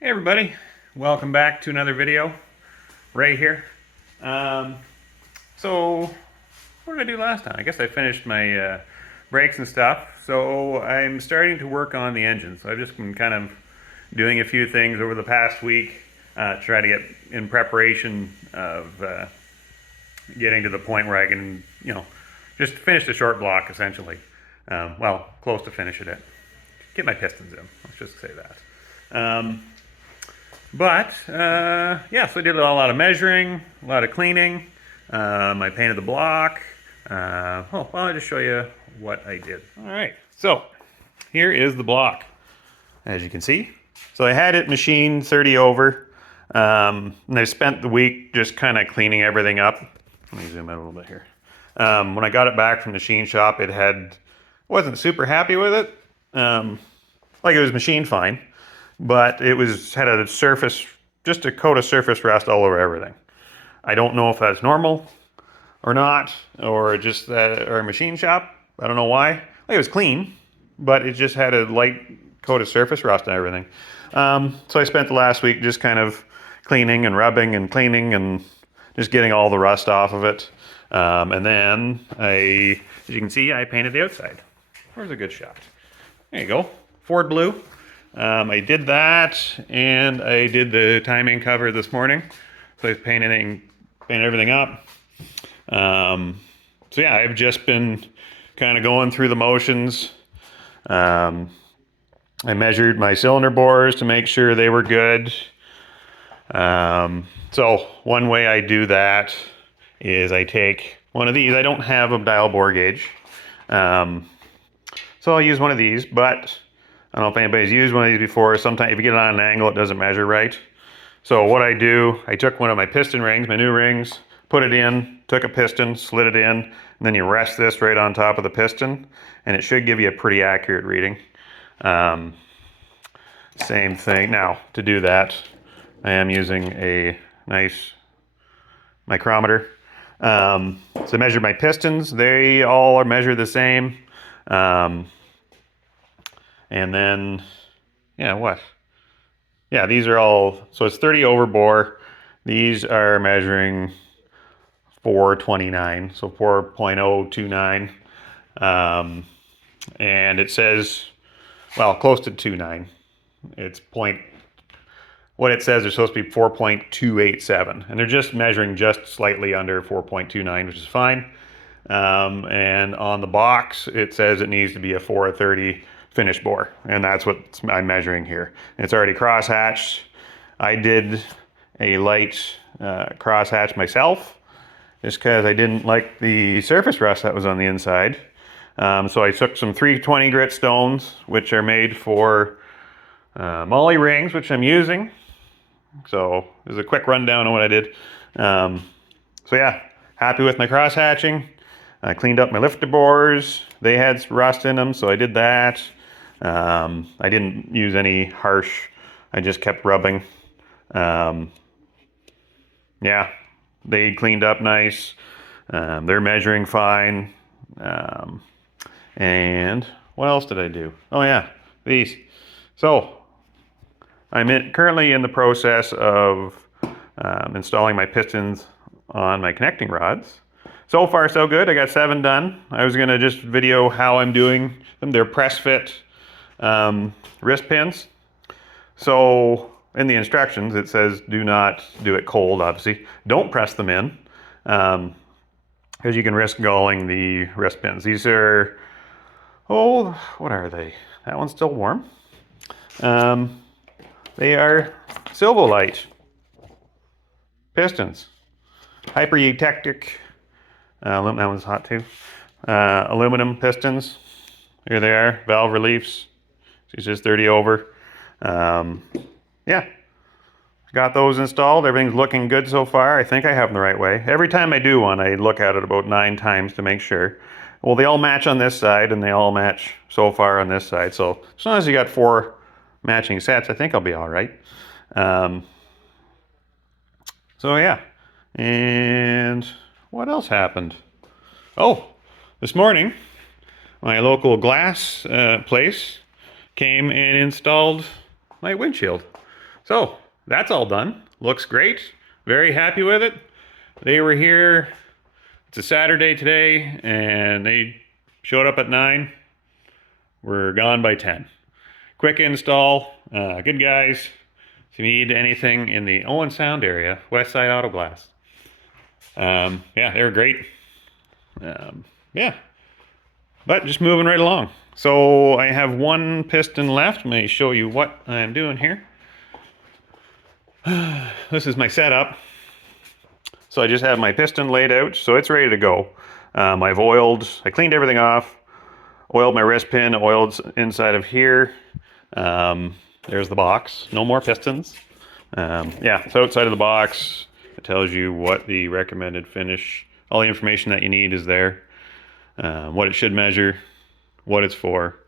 Hey everybody, welcome back to another video. Ray here. So what did I do last time? I guess I finished my brakes and stuff. So I'm starting to work on the engine. So I've just been kind of doing a few things over the past week to try to get in preparation of getting to the point where I can, just finish the short block essentially. Well, close to finishing it. Get my pistons in. Let's just say that. Yeah, so I did a lot of measuring, a lot of cleaning. I painted the block. I'll just show you what I did. All right, so here is the block, as you can see. So I had it machined 30 over, and I spent the week just kind of cleaning everything up. Let me zoom out a little bit here. When I got it back from the machine shop, wasn't super happy with it. Like it was machined fine, but it had a surface, just a coat of surface rust all over everything. I don't know if that's normal or not, or just our machine shop. I don't know why. Like it was clean, but it just had a light coat of surface rust and everything. So I spent the last week just kind of cleaning and rubbing and cleaning and just getting all the rust off of it. And then as you can see, I painted the outside. Where's a good shot? There you go. Ford blue. I did that, and I did the timing cover this morning. So I was painting everything up. So yeah, I've just been kind of going through the motions. I measured my cylinder bores to make sure they were good. So one way I do that is I take one of these. I don't have a dial bore gauge. So I'll use one of these, but I don't know if anybody's used one of these before. Sometimes if you get it on an angle, it doesn't measure right. So what I do, I took one of my piston rings, my new rings, put it in, took a piston, slid it in, and then you rest this right on top of the piston, and it should give you a pretty accurate reading. Same thing. Now, to do that, I am using a nice micrometer. So I measured my pistons. They all are measured the same. And then, these are all, so it's 30 over bore. These are measuring 429, so 4.029. And it says, well, close to 29. What it says, they're supposed to be 4.287. And they're just measuring just slightly under 4.29, which is fine. And on the box, it says it needs to be a 430 finish bore, and that's what I'm measuring here. It's already cross-hatched. I did a light cross-hatch myself, just because I didn't like the surface rust that was on the inside. So I took some 320 grit stones, which are made for molly rings, which I'm using. So there's a quick rundown on what I did. So yeah, happy with my cross-hatching. I cleaned up my lifter bores. They had rust in them, so I did that. I didn't use any harsh. I just kept rubbing. Yeah, they cleaned up nice. They're measuring fine. And what else did I do? Oh yeah, these. So I'm currently in the process of installing my pistons on my connecting rods. So far, so good. I got 7 done. I was going to just video how I'm doing them. They're press fit wrist pins. So in the instructions, it says do not do it cold, obviously. Don't press them in because you can risk galling the wrist pins. These are, what are they? That one's still warm. They are Silvolite pistons. Hyper-eutectic. That one's hot too. Aluminum pistons. Here they are. Valve reliefs. It's just 30 over. Yeah. Got those installed. Everything's looking good so far. I think I have them the right way. Every time I do one, I look at it about 9 times to make sure. Well, they all match on this side, and they all match so far on this side. So as long as you got 4 matching sets, I think I'll be all right. So yeah. And what else happened? Oh, this morning, my local glass place came and installed my windshield. So that's all done. Looks great. Very happy with it. They were here. It's a Saturday today, and they showed up at 9. We're gone by 10. Quick install. Good guys. If you need anything in the Owen Sound area, West Side Auto Glass. Yeah, they were great. Yeah, but just moving right along. So I have one piston left. Let me show you what I'm doing here. This is my setup. So I just have my piston laid out, so it's ready to go. I cleaned everything off, oiled my wrist pin, oiled inside of here. There's the box. No more pistons. Yeah, it's outside of the box. It tells you what the recommended finish, all the information that you need is there. What it should measure, what it's for.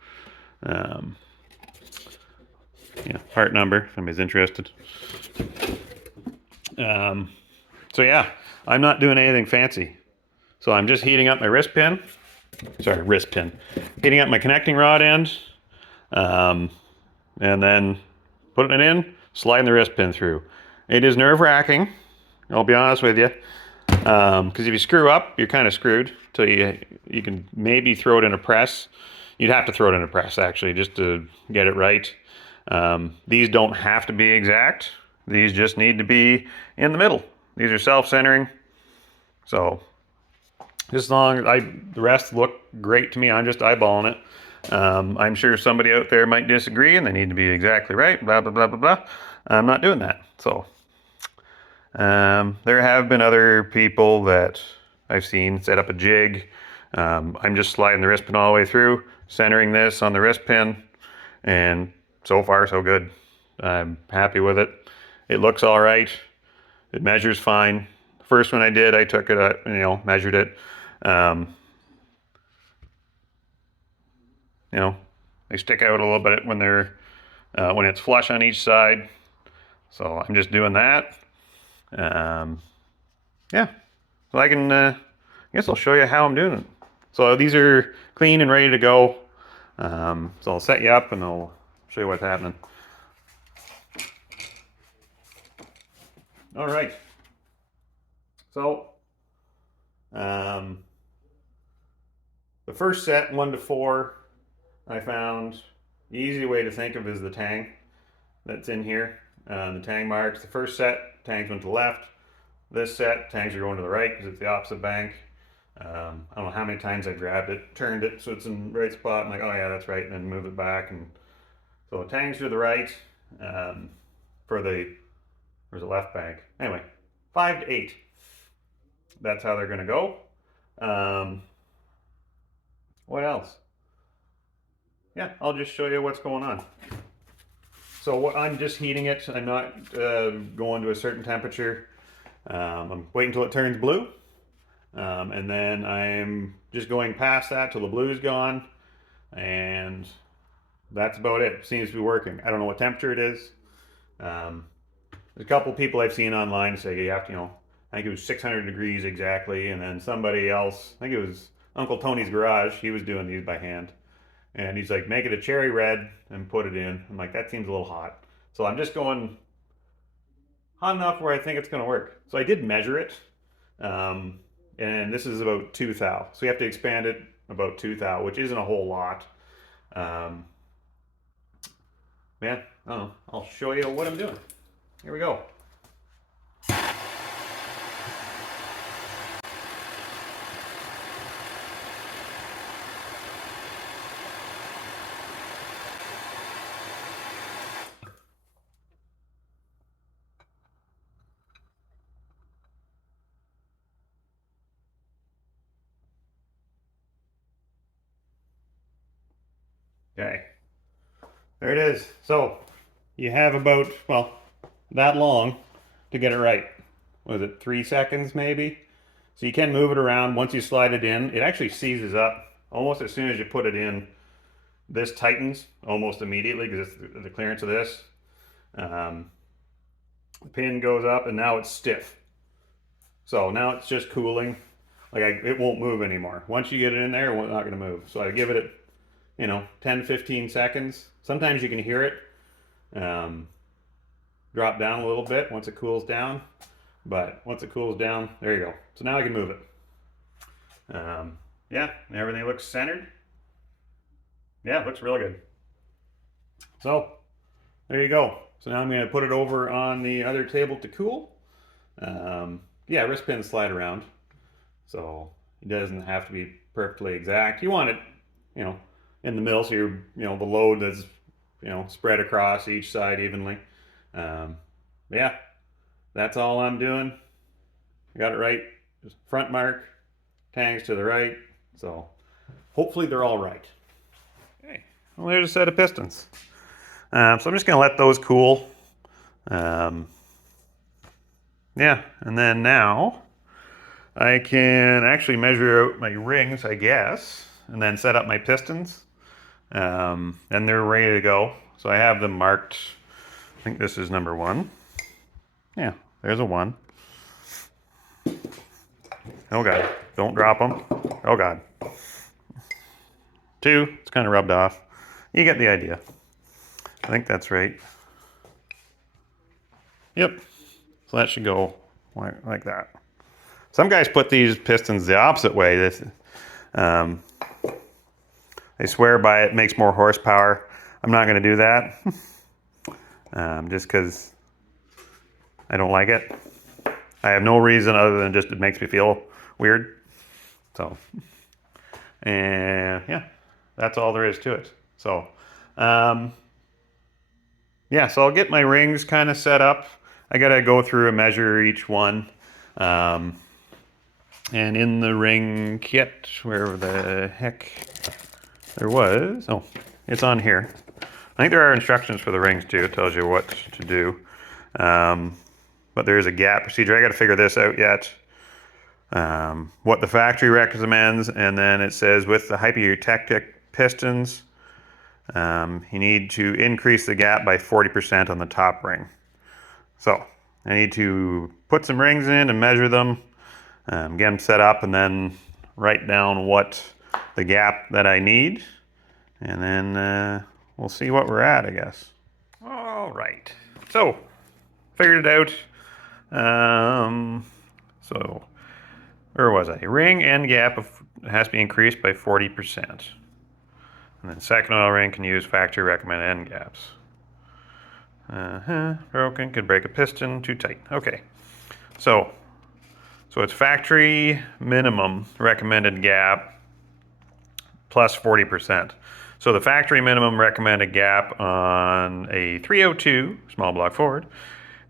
Yeah, part number if anybody's interested. So yeah, I'm not doing anything fancy. So I'm just heating up my wrist pin. Heating up my connecting rod end. And then putting it in, sliding the wrist pin through. It is nerve-wracking, I'll be honest with you. Because if you screw up, you're kind of screwed. Till you can maybe throw it in a press. You'd have to throw it in a press, actually, just to get it right. These don't have to be exact. These just need to be in the middle. These are self-centering. So, just as long as the rest look great to me, I'm just eyeballing it. I'm sure somebody out there might disagree and they need to be exactly right, blah, blah, blah, blah, blah. I'm not doing that. So, there have been other people that I've seen set up a jig. I'm just sliding the wrist pin all the way through, centering this on the wrist pin, and so far so good. I'm happy with it. It looks all right. It measures fine. The first one I did, I took it, measured it. They stick out a little bit when when it's flush on each side. So I'm just doing that. Yeah. So I guess I'll show you how I'm doing it. So these are clean and ready to go. So I'll set you up and I'll show you what's happening. All right. So, the first set, 1 to 4, I found the easy way to think of is the tang that's in here. The tang marks. The first set, tangs went to the left. This set, tangs are going to the right because it's the opposite bank. I don't know how many times I grabbed it, turned it so it's in the right spot. I'm like, oh yeah, that's right, and then move it back. And so tangs to the right for the left bank. Anyway, 5 to 8. That's how they're going to go. What else? Yeah, I'll just show you what's going on. So I'm just heating it. I'm not going to a certain temperature. I'm waiting until it turns blue. And then I'm just going past that till the blue's gone. And that's about it. Seems to be working. I don't know what temperature it is. There's a couple people I've seen online say you have to, I think it was 600 degrees exactly. And then somebody else, I think it was Uncle Tony's Garage, he was doing these by hand. And he's like, make it a cherry red and put it in. I'm like, that seems a little hot. So I'm just going hot enough where I think it's going to work. So I did measure it. And this is about 2 thou. So you have to expand it about 2 thou, which isn't a whole lot. Man, I don't know. I'll show you what I'm doing. Here we go. Okay, there it is. So you have about, well, that long to get it right. Was it 3 seconds maybe? So you can move it around. Once you slide it in, it actually seizes up almost as soon as you put it in. This tightens almost immediately because it's the clearance of this. The pin goes up and now it's stiff. So now it's just cooling. It won't move anymore. Once you get it in there, it's not going to move. So I give it 10, 15 seconds. Sometimes you can hear it. drop down a little bit once it cools down. But once it cools down, there you go. So now I can move it. Yeah, everything looks centered. Yeah, it looks really good. So there you go. So now I'm going to put it over on the other table to cool. Yeah, wrist pins slide around, so it doesn't have to be perfectly exact. You want it, you know, in the middle, so the load is, spread across each side evenly. Yeah, that's all I'm doing. I got it right. Just front mark, tangs to the right. So hopefully they're all right. Okay, well, there's a set of pistons. So I'm just going to let those cool. Yeah, and then now I can actually measure out my rings, I guess, and then set up my pistons. And they're ready to go. So I have them marked. I think this is number 1. Yeah, there's a 1. Oh God, don't drop them. Oh God. 2, it's kind of rubbed off. You get the idea. I think that's right. Yep. So that should go like that. Some guys put these pistons the opposite way. They swear by it makes more horsepower. I'm not going to do that. Just because I don't like it. I have no reason other than just it makes me feel weird. So, and yeah, that's all there is to it. So, yeah, so I'll get my rings kind of set up. I got to go through and measure each one. And in the ring kit, wherever the heck there was, oh, it's on here. I think there are instructions for the rings too. It tells you what to do. But there's a gap procedure. I got to figure this out yet. What the factory recommends, and then it says with the hypertectic pistons, you need to increase the gap by 40% on the top ring. So I need to put some rings in and measure them, get them set up, and then write down what the gap that I need, and then we'll see what we're at, I guess. All right, so figured it out. So where was I? Ring end gap has to be increased by 40%. And then second oil ring can use factory recommended end gaps. Broken, could break a piston, too tight. Okay, so it's factory minimum recommended gap plus 40%. So the factory minimum recommended gap on a 302 small block Ford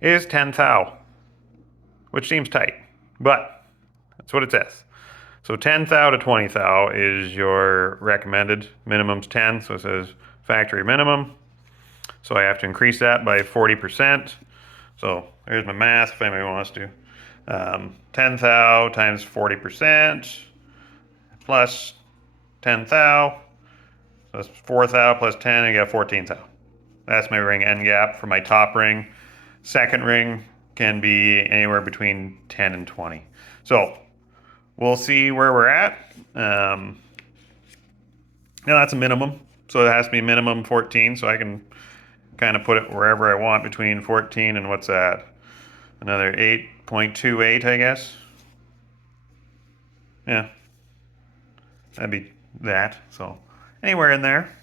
is 10 thou, which seems tight, but that's what it says. So 10 thou to 20 thou is your recommended. Minimum's 10, so it says factory minimum. So I have to increase that by 40%. So there's my math if anybody wants to. 10 thou times 40% plus 10 thou. So that's 4 thou plus 10, and you got 14 thou. That's my ring end gap for my top ring. Second ring can be anywhere between 10 and 20. So we'll see where we're at. Now that's a minimum. So it has to be minimum 14, so I can kind of put it wherever I want between 14 and what's that? Another 8.28, I guess. Yeah. That'd be that. So anywhere in there.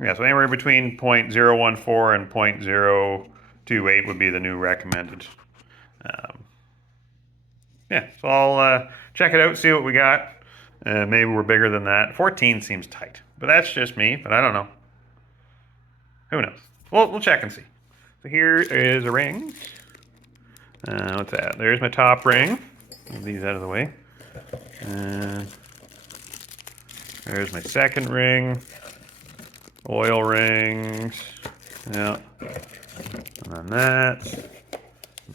Yeah, so anywhere between 0.014 and 0.028 would be the new recommended. Yeah, so I'll check it out, see what we got. Maybe we're bigger than that. 14 seems tight, but that's just me, but I don't know. Who knows? We'll check and see. So here is a ring. What's that? There's my top ring. Move these out of the way. There's my second ring. Oil rings. Yeah. And then that.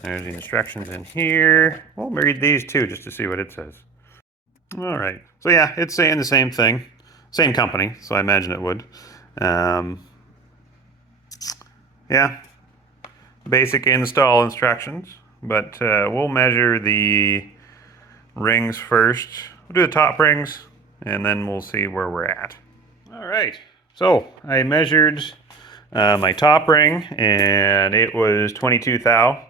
There's the instructions in here. We'll read these too just to see what it says. All right. So yeah, it's saying the same thing. Same company, so I imagine it would. Yeah. Basic install instructions, but we'll measure the rings first. We'll do the top rings, and then we'll see where we're at. All right. So I measured my top ring, and it was 22 thou,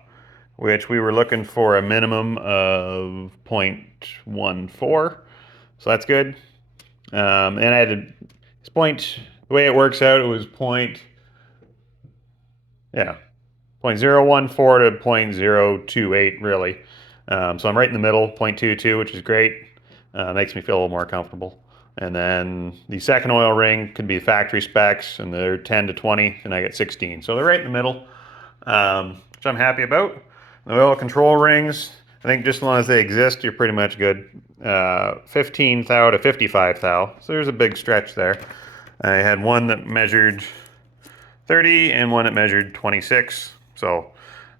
which we were looking for a minimum of 0.14, so that's good. And I had to, it's point, the way it works out, it was yeah, 0.014 to 0.028 really. So I'm right in the middle, 0.22, which is great. Makes me feel a little more comfortable. And then the second oil ring could be factory specs, and they're 10 to 20, and I get 16. So they're right in the middle, which I'm happy about. The oil control rings, I think just as long as they exist, you're pretty much good. 15 thou to 55 thou, so there's a big stretch there. I had one that measured 30 and one that measured 26, so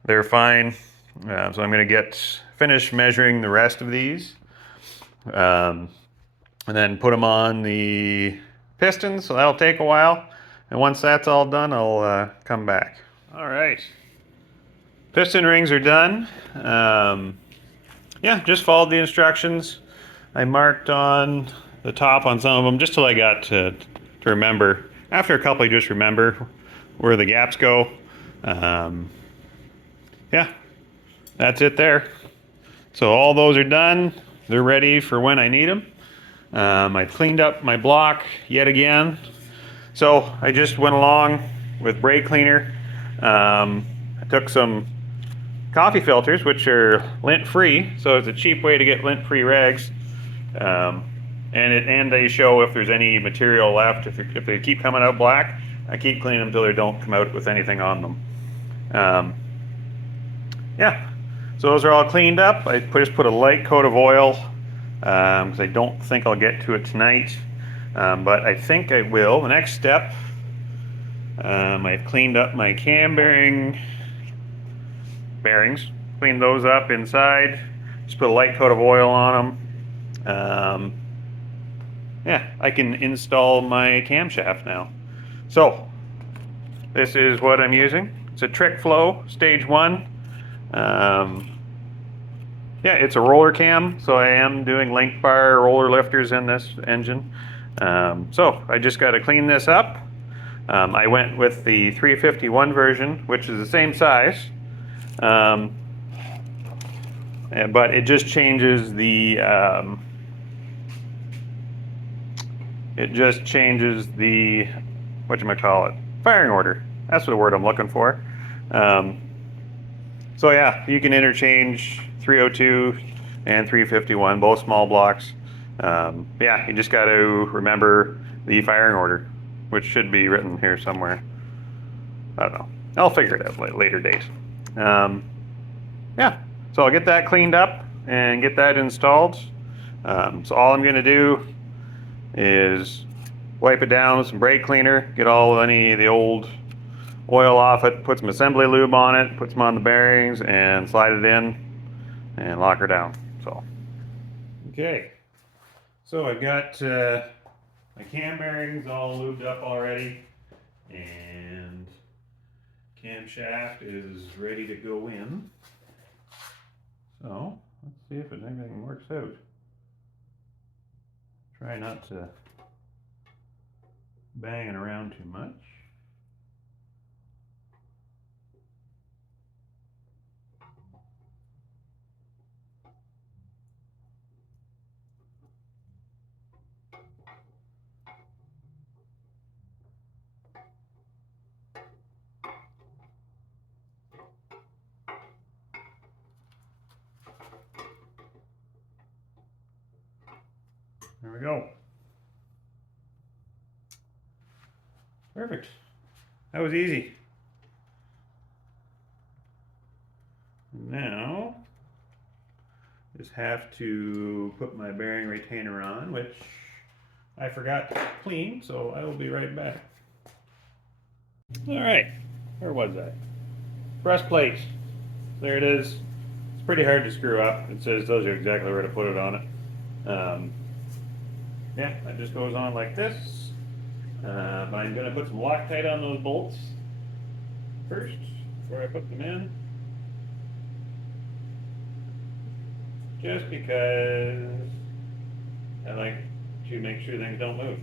they're fine. So I'm going to finish measuring the rest of these, and then put them on the pistons, so that'll take a while. And once that's all done, I'll come back. All right, piston rings are done. Yeah, just followed the instructions. I marked on the top on some of them just till I got to remember. After a couple, you just remember where the gaps go. Yeah, that's it there. So all those are done. They're ready for when I need them. I cleaned up my block yet again. So I just went along with brake cleaner. I took some coffee filters, which are lint-free, so it's a cheap way to get lint-free rags. And they show if there's any material left. If they keep coming out black, I keep cleaning them until they don't come out with anything on them. Yeah, so those are all cleaned up. I just put a light coat of oil because I don't think I'll get to it tonight, but I think I will. The next step, I've cleaned up my cam bearings, cleaned those up inside, just put a light coat of oil on them. Yeah, I can install my camshaft now. So this is what I'm using. It's a Trick Flow Stage 1. Yeah, it's a roller cam, so I am doing link bar roller lifters in this engine. So I just got to clean this up. I went with the 351 version, which is the same size, but it just changes the whatchamacallit, firing order. That's the word I'm looking for. So yeah, you can interchange 302 and 351, both small blocks. Yeah, you just got to remember the firing order, which should be written here somewhere. I don't know. I'll figure it out at a later date. Yeah, so I'll get that cleaned up and get that installed. So all I'm going to do is wipe it down with some brake cleaner, get any of the old oil off it, put some assembly lube on it, put some on the bearings, and slide it in and lock her down. So, okay, so I've got my cam bearings all lubed up already, and camshaft is ready to go in. So let's see if anything works out. Try not to bang it around too much. There we go. Perfect. That was easy. Now, just have to put my bearing retainer on, which I forgot to clean, so I will be right back. All right, where was I? Breastplate. There it is. It's pretty hard to screw up. It tells you exactly where to put it on it. Yeah, that just goes on like this. But I'm going to put some Loctite on those bolts first before I put them in. Just because I like to make sure things don't move.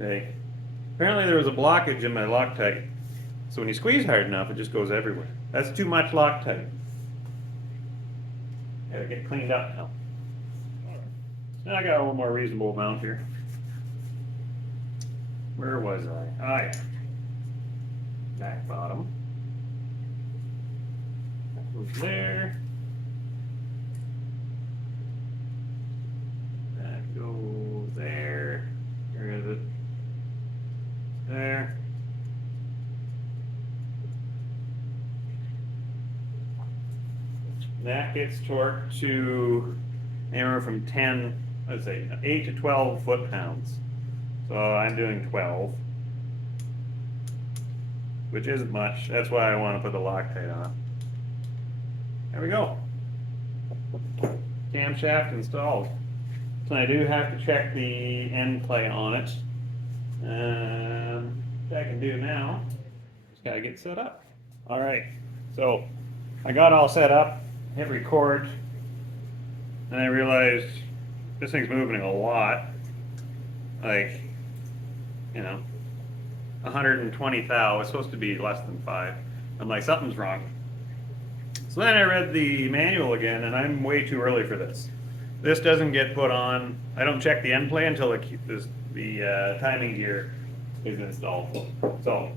Okay. Apparently there was a blockage in my Loctite. So when you squeeze hard enough, it just goes everywhere. That's too much Loctite. Gotta get cleaned up now. Now I got a little more reasonable amount here. Where was I? Ah, yeah. Back bottom. That goes there. That goes there. Where is it? There. That gets torqued to anywhere from 10, let's say 8 to 12 foot-pounds. So I'm doing 12, which isn't much. That's why I want to put the Loctite on. There we go. Camshaft installed. So I do have to check the end play on it. Which I can do now. Just gotta get set up. All right, so I got all set up, hit record, and I realized this thing's moving a lot. Like, you know, 120 thou. It's supposed to be less than 5. I'm like, something's wrong. So then I read the manual again, and I'm way too early for this. This doesn't get put on. I don't check the end play until the timing gear is installed. So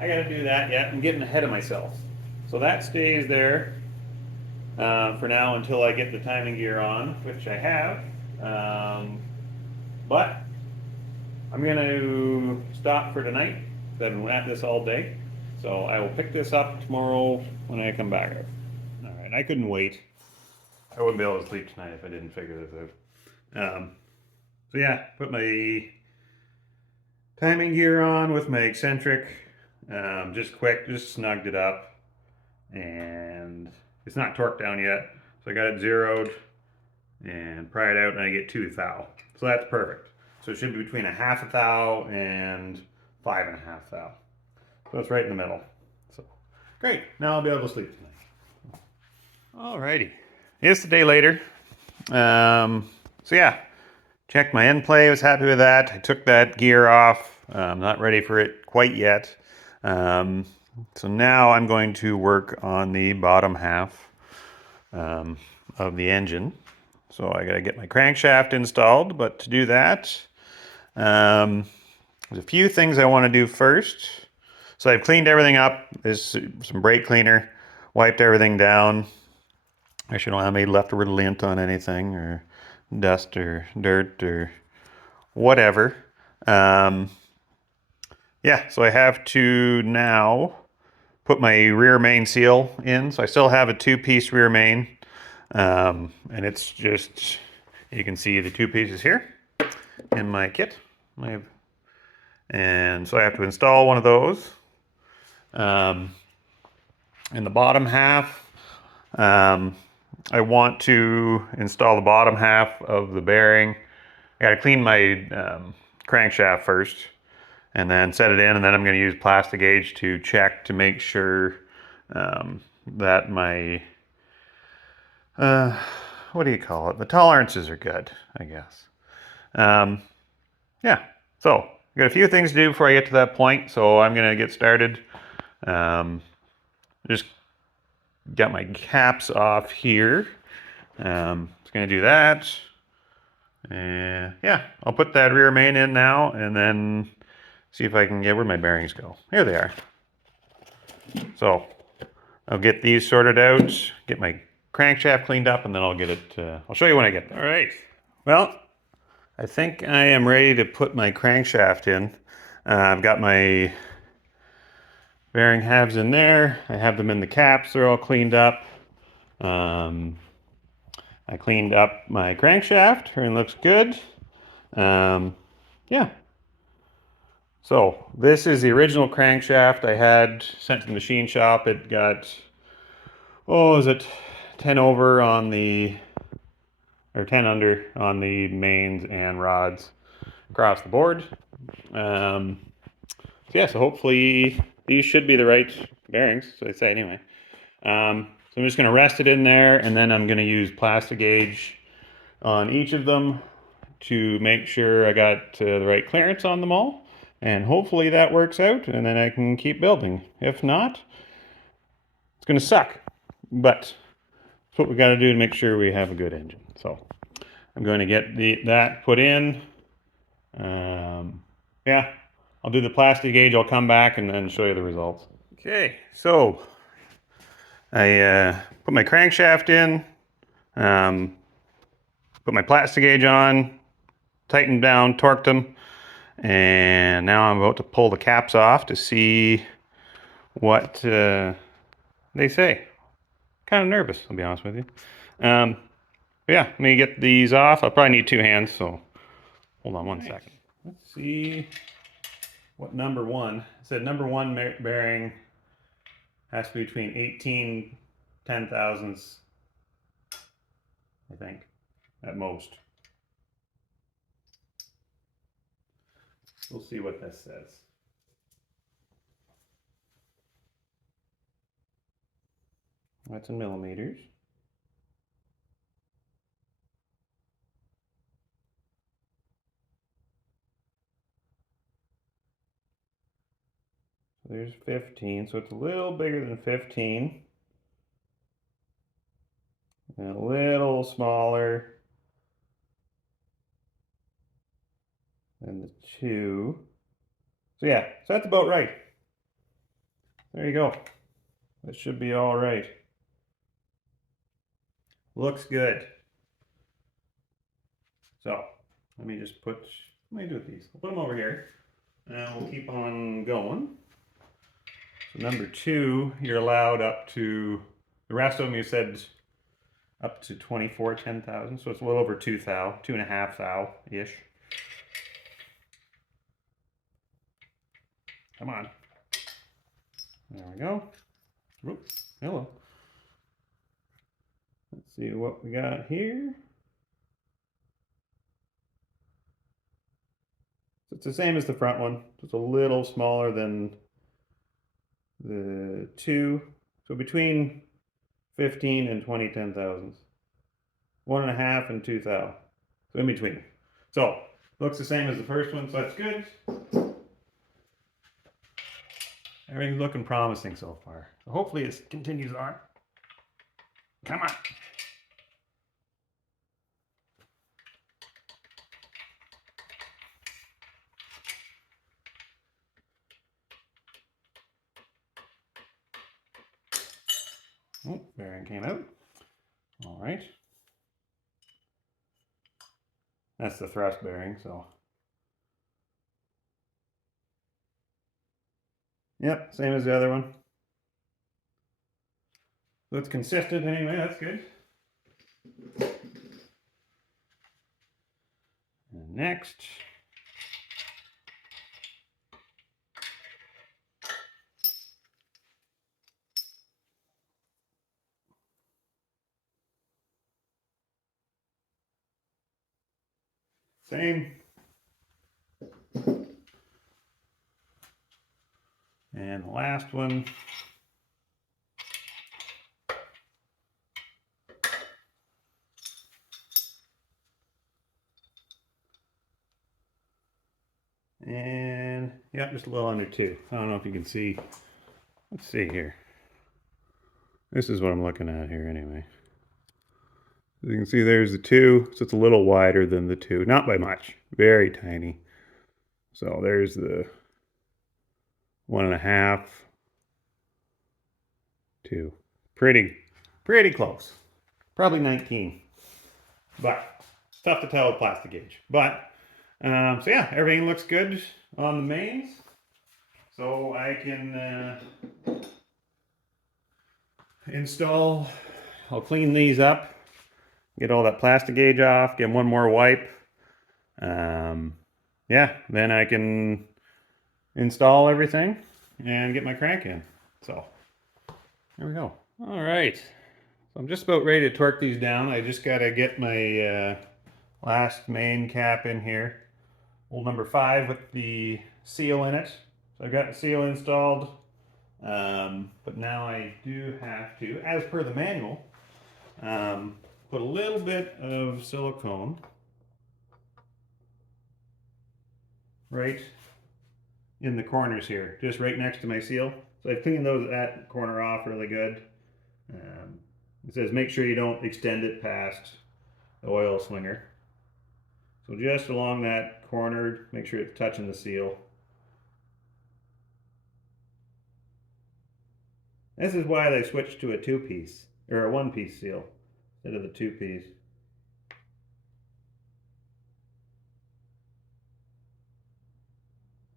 I got to do that yet. I'm getting ahead of myself. So that stays there for now until I get the timing gear on, which I have. But I'm going to stop for tonight. I've been at this all day. So I will pick this up tomorrow when I come back. All right, I couldn't wait. I wouldn't be able to sleep tonight if I didn't figure this out. So yeah, put my timing gear on with my eccentric. Just quick, just snugged it up. And it's not torqued down yet. So I got it zeroed and pry it out and I get 2 thou. So that's perfect. So it should be between 1/2 thou and 5.5 thou. So it's right in the middle. So great, now I'll be able to sleep tonight. Alrighty, it's a day later. So yeah, checked my end play, was happy with that. I took that gear off. I'm not ready for it quite yet. So now I'm going to work on the bottom half of the engine. So I gotta get my crankshaft installed, but to do that, there's a few things I want to do first. So I've cleaned everything up. There's some brake cleaner, wiped everything down. I should don't have any leftover lint on anything, or dust or dirt or whatever. Yeah, so I have to now put my rear main seal in. So I still have a 2-piece rear main. And it's just, you can see the 2 pieces here in my kit. And so I have to install one of those. In the bottom half, I want to install the bottom half of the bearing. I got to clean my crankshaft first and then set it in, and then I'm going to use plastic gauge to check to make sure that my what do you call it? The tolerances are good, I guess. Yeah, so I got a few things to do before I get to that point, so I'm going to get started. Just got my caps off here. Just going to do that. And yeah, I'll put that rear main in now and then see if I can get where my bearings go. Here they are. So I'll get these sorted out, get my crankshaft cleaned up, and then I'll get it, I'll show you when I get there. All right, well, I think I am ready to put my crankshaft in. I've got my bearing halves in there. I have them in the caps, they're all cleaned up. I cleaned up my crankshaft, and it looks good. Yeah. So this is the original crankshaft I had sent to the machine shop. It got, oh, is it 10 over on the, or 10 under on the mains and rods across the board. So yeah, so hopefully these should be the right bearings, so I say anyway. So I'm just going to rest it in there, and then I'm going to use plastic gauge on each of them to make sure I got the right clearance on them all. And hopefully that works out, and then I can keep building. If not, it's going to suck. But that's what we got to do to make sure we have a good engine. So I'm going to get that put in. Yeah, I'll do the plastic gauge. I'll come back and then show you the results. Okay, so I put my crankshaft in, put my plastic gauge on, tightened down, torqued them, and now I'm about to pull the caps off to see what they say. Kind of nervous, I'll be honest with you. Yeah, let me get these off. I'll probably need two hands, so hold on one second. Let's see what number one. It said number one bearing has to be between 18 ten thousandths, I think, at most. We'll see what this says. That's in millimeters. There's 15, so it's a little bigger than 15. And a little smaller than the 2. So yeah, so that's about right. There you go. That should be all right. Looks good. So let me just put, what do I do with these? I'll put them over here and we'll keep on going. So number 2, you're allowed up to, the rest of them you said up to 24 ten thousand, so it's a little over 2 thou, 2.5 thou-ish. Come on. There we go. Oops, hello. Let's see what we got here. So it's the same as the front one. It's a little smaller than the 2. So between 15 and 20 ten thousandths. 1.5 and 2 thou. So in between. So looks the same as the first one, so that's good. Everything's looking promising so far. So hopefully it continues on. Come on. Oh, bearing came out. All right. That's the thrust bearing, so. Yep, same as the other one. So it's consistent anyway, that's good. And next. Same. And the last one. And yeah, just a little under 2. I don't know if you can see. Let's see here. This is what I'm looking at here anyway. As you can see, there's the 2, so it's a little wider than the 2. Not by much, very tiny. So there's the 1.5, 2. Pretty close. Probably 19. But it's tough to tell with plastic gauge. But so yeah, everything looks good on the mains. So I can install, I'll clean these up, get all that plastic gauge off, get one more wipe. Yeah, then I can install everything and get my crank in. So there we go. All right, so I'm just about ready to torque these down. I just got to get my last main cap in here. Old number 5 with the seal in it. So I got the seal installed, but now I do have to, as per the manual, put a little bit of silicone right in the corners here, just right next to my seal. So I've cleaned that corner off really good. It says make sure you don't extend it past the oil slinger. So just along that corner, make sure it's touching the seal. This is why they switched to a 2-piece, or a 1-piece seal, instead of the 2-piece.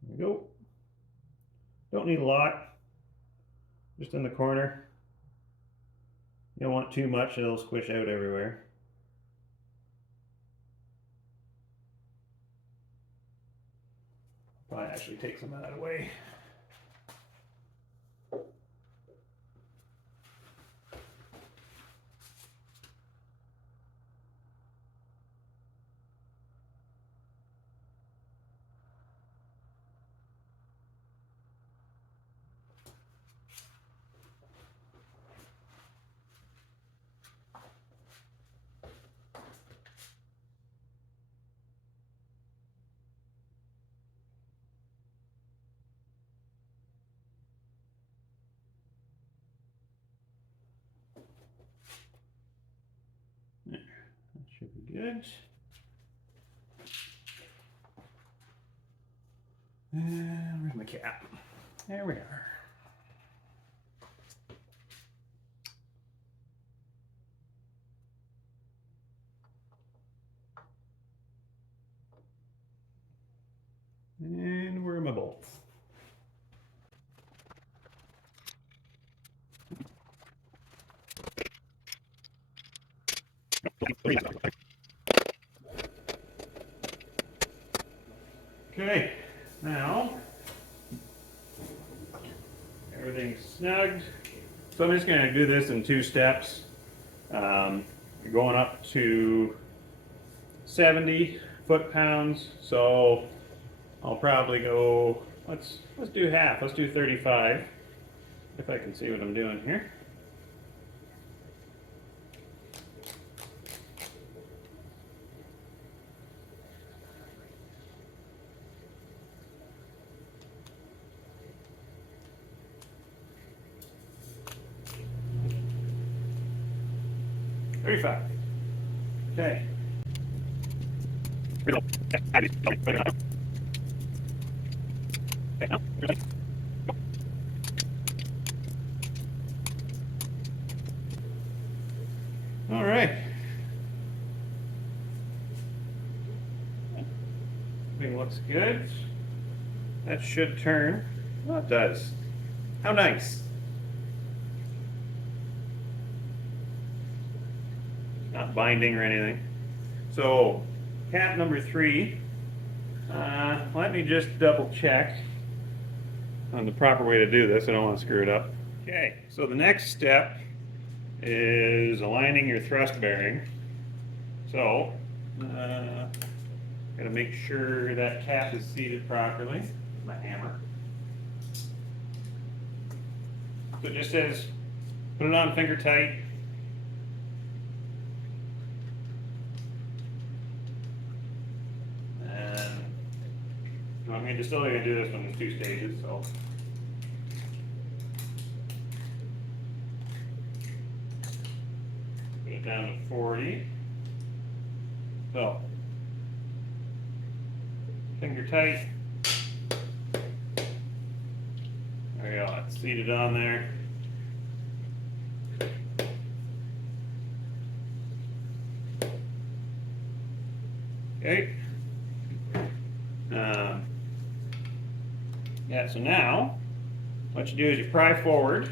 There we go. Don't need a lot, just in the corner. You don't want too much, it'll squish out everywhere. Probably actually take some of that away. There, that should be good. And where's my cap? There we are. And where are my bolts? Okay, now everything's snugged. So I'm just going to do this in 2 steps. Going up to 70 foot-pounds. So I'll probably go. Let's do half. Let's do 35. If I can see what I'm doing here. $35. Okay. All right. Everything looks good. That should turn. Well, it does. How nice. Not binding or anything. So, cap number 3. Let me just double check on the proper way to do this. I don't want to screw it up. Okay, so the next step is aligning your thrust bearing. So, gotta make sure that cap is seated properly with my hammer. So it just says, put it on finger tight. I'm still going to do this one in 2 stages, so. Put it down to 40. So, finger tight. There we go, it's seated on there. Okay. Yeah, so now, what you do is you pry forward.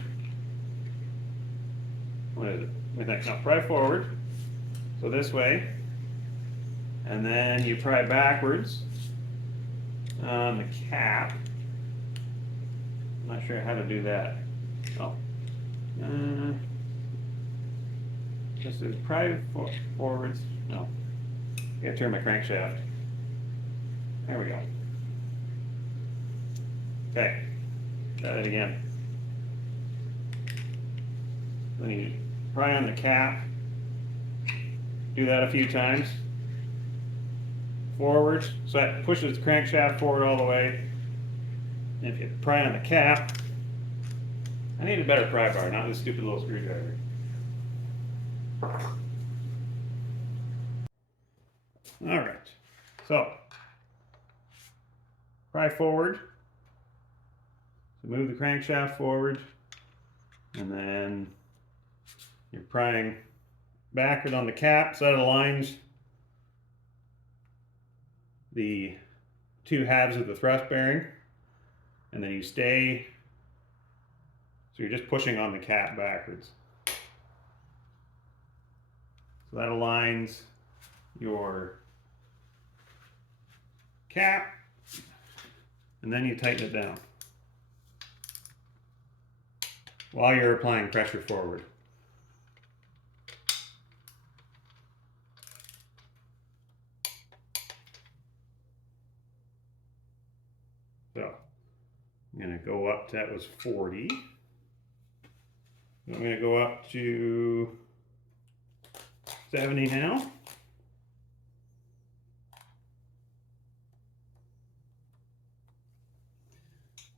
What is it? Let me think. Now, pry forward. So this way. And then you pry backwards on the cap. I'm not sure how to do that. Oh. Just to pry forwards. No. I gotta turn my crankshaft. There we go. Okay, try it again. Then you pry on the cap. Do that a few times. forward, so that pushes the crankshaft forward all the way. And if you pry on the cap, I need a better pry bar, not this stupid little screwdriver. All right, so pry forward, so move the crankshaft forward, and then you're prying backward on the cap so that it aligns the two halves of the thrust bearing, and then you stay, so you're just pushing on the cap backwards. So that aligns your cap, and then you tighten it down while you're applying pressure forward. So I'm going to go up, that was 40. I'm going to go up to 70 now.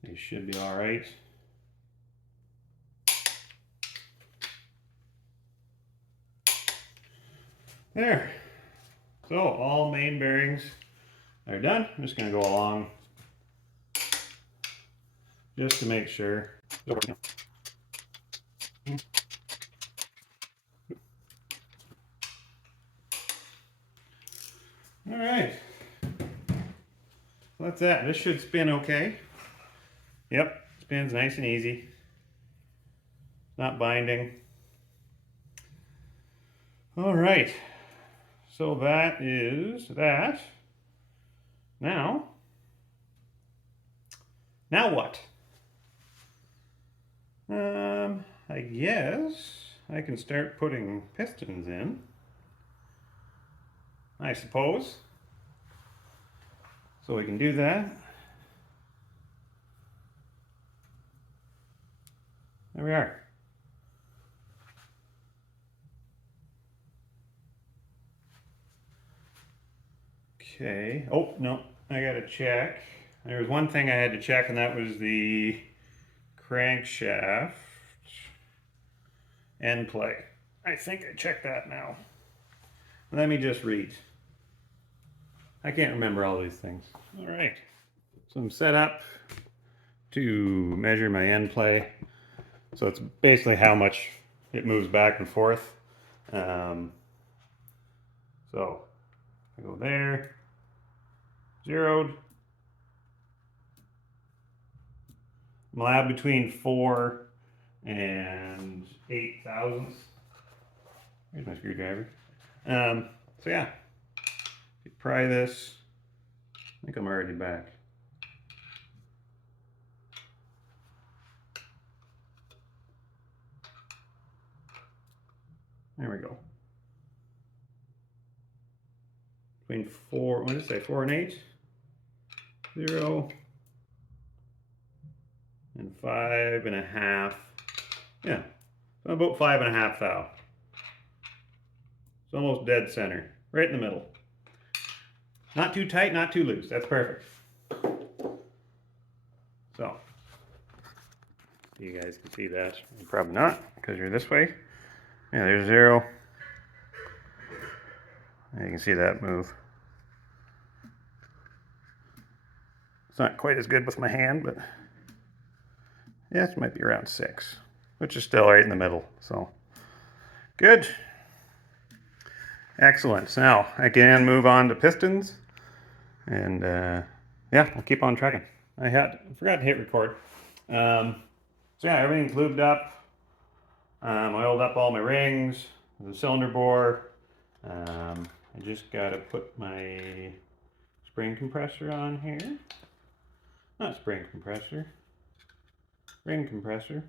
They should be all right. There. So all main bearings are done. I'm just going to go along just to make sure. All right. So that's that. This should spin okay. Yep, spins nice and easy. Not binding. All right. So that is that. Now what? I guess I can start putting pistons in, I suppose. So we can do that. There we are. Okay. Oh, no, I gotta check. There was one thing I had to check, and that was the crankshaft end play. I think I checked that now. Let me just read. I can't remember all these things. All right. So I'm set up to measure my end play. So it's basically how much it moves back and forth. So I go there, zeroed. I'm allowed between 4 and 8 thousandths. Here's my screwdriver. So yeah, if you pry this, I think I'm already back. There we go. Between 4, what did it say, 4 and 8? 0 and 5.5. Yeah, so about 5.5 thou. It's almost dead center, right in the middle. Not too tight, not too loose. That's perfect. So, you guys can see that. Probably not, because you're this way. Yeah, there's 0. And you can see that move. It's not quite as good with my hand, but yeah, it might be around 6, which is still right in the middle. So, good. Excellent. So now I can move on to pistons, and yeah, we'll keep on tracking. I forgot to hit record. So yeah, everything's lubed up. Oiled up all my rings, the cylinder bore. I just got to put my spring compressor on here. Not spring compressor, ring compressor.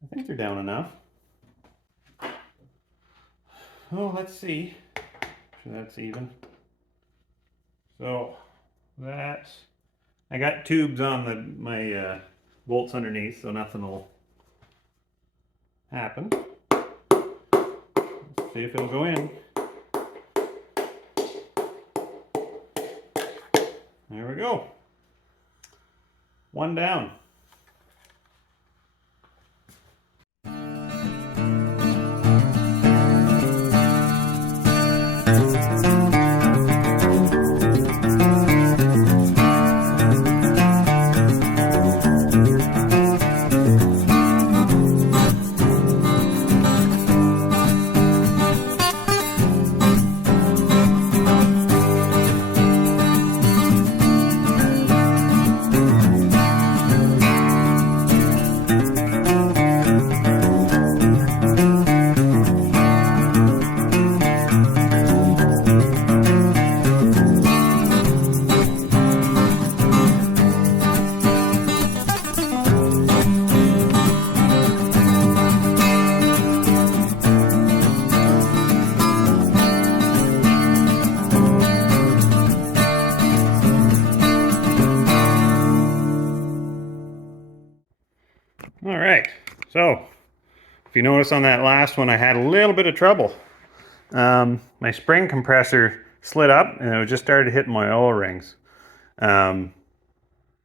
I think they're down enough. Oh, let's see. So that's even. So that. I got tubes on my bolts underneath, so nothing will happen. Let's see if it'll go in. There we go. One down. All right, so if you notice on that last one, I had a little bit of trouble. My spring compressor slid up and it just started hitting my O-rings. Yeah,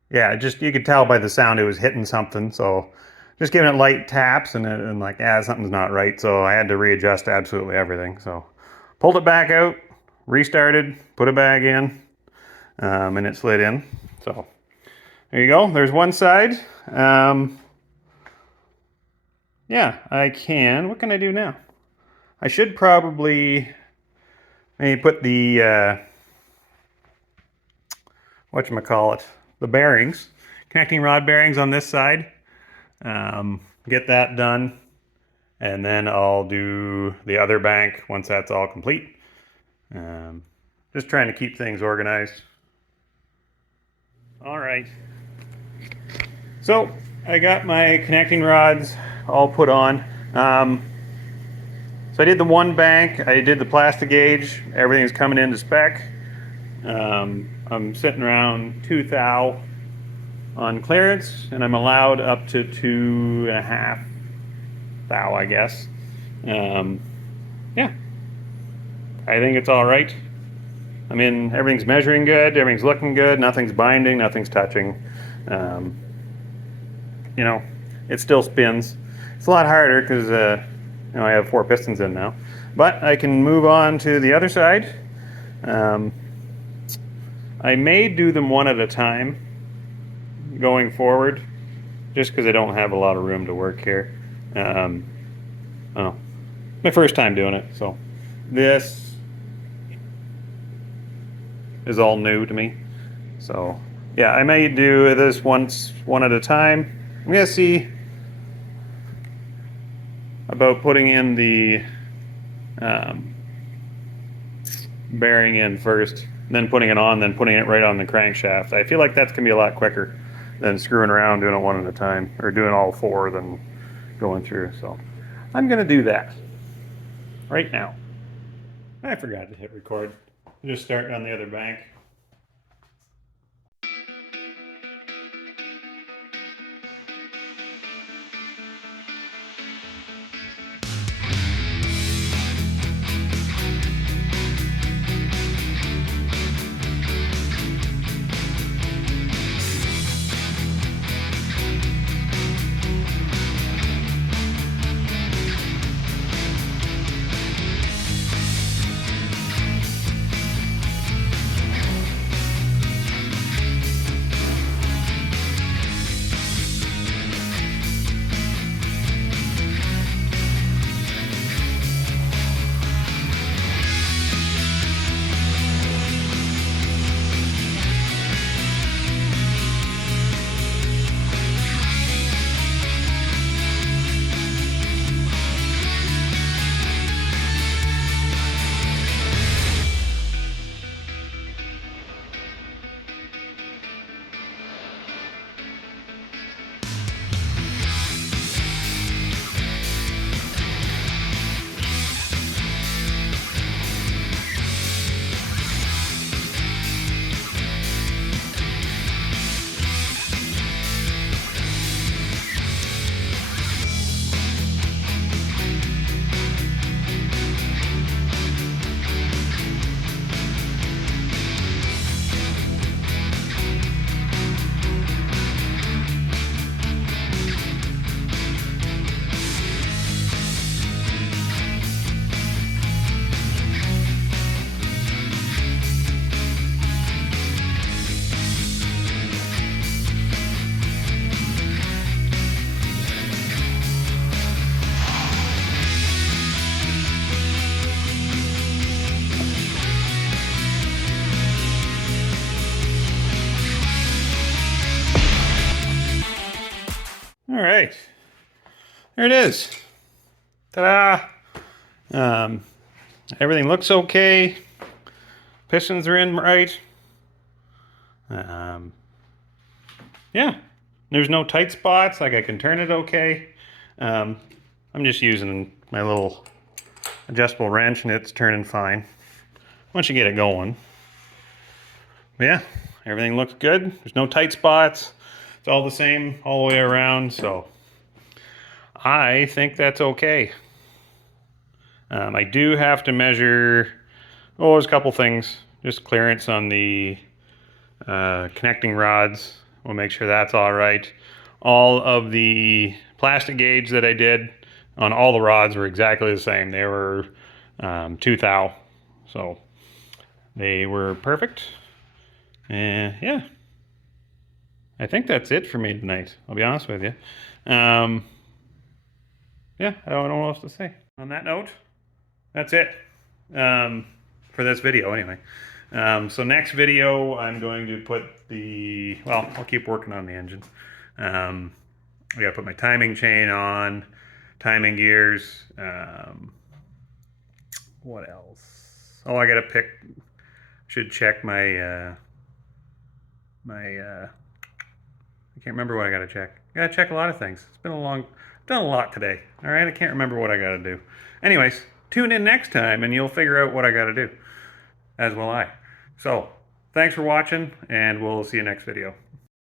you could tell by the sound it was hitting something, so just giving it light taps and like, something's not right, so I had to readjust absolutely everything. So pulled it back out, restarted, put it back in, and it slid in. So there you go, there's one side. Yeah, what can I do now? I should probably maybe put the, the bearings, connecting rod bearings on this side. Get that done, and then I'll do the other bank once that's all complete. Just trying to keep things organized. All right. So I got my connecting rods all put on. So I did the one bank, I did the plastic gauge, everything's coming into spec. I'm sitting around 2 thou on clearance, and I'm allowed up to 2.5 thou, I guess. Yeah, I think it's all right. I mean, everything's measuring good, everything's looking good, nothing's binding, nothing's touching. You know, it still spins. It's a lot harder because you know, I have 4 pistons in now, but I can move on to the other side. I may do them one at a time going forward, just because I don't have a lot of room to work here. Oh, my first time doing it, so this is all new to me. So yeah, I may do this one at a time. I'm gonna see about putting in the bearing in first, then putting it on, then putting it right on the crankshaft. I feel like that's gonna be a lot quicker than screwing around doing it one at a time, or doing all 4 then going through. So I'm gonna do that right now. I forgot to hit record. Just starting on the other bank. right. There it is. Ta-da! Everything looks okay. Pistons are in right. Yeah, there's no tight spots. Like, I can turn it okay. I'm just using my little adjustable wrench and it's turning fine once you get it going. But yeah, everything looks good. There's no tight spots. It's all the same all the way around, so I think that's okay. I do have to measure, there's a couple things. Just clearance on the connecting rods. We'll make sure that's all right. All of the plastic gauge that I did on all the rods were exactly the same. They were 2 thou, so they were perfect. And yeah, I think that's it for me tonight. I'll be honest with you. Yeah, I don't know what else to say. On that note, that's it for this video anyway. So next video, I'm going to put I'll keep working on the engine. I gotta put my timing chain on, timing gears. What else? Oh, I gotta should check my, I can't remember what I gotta check. I gotta check a lot of things. It's been I've done a lot today. All right, I can't remember what I gotta do. Anyways, tune in next time and you'll figure out what I gotta do, as will I. So, thanks for watching, and we'll see you next video.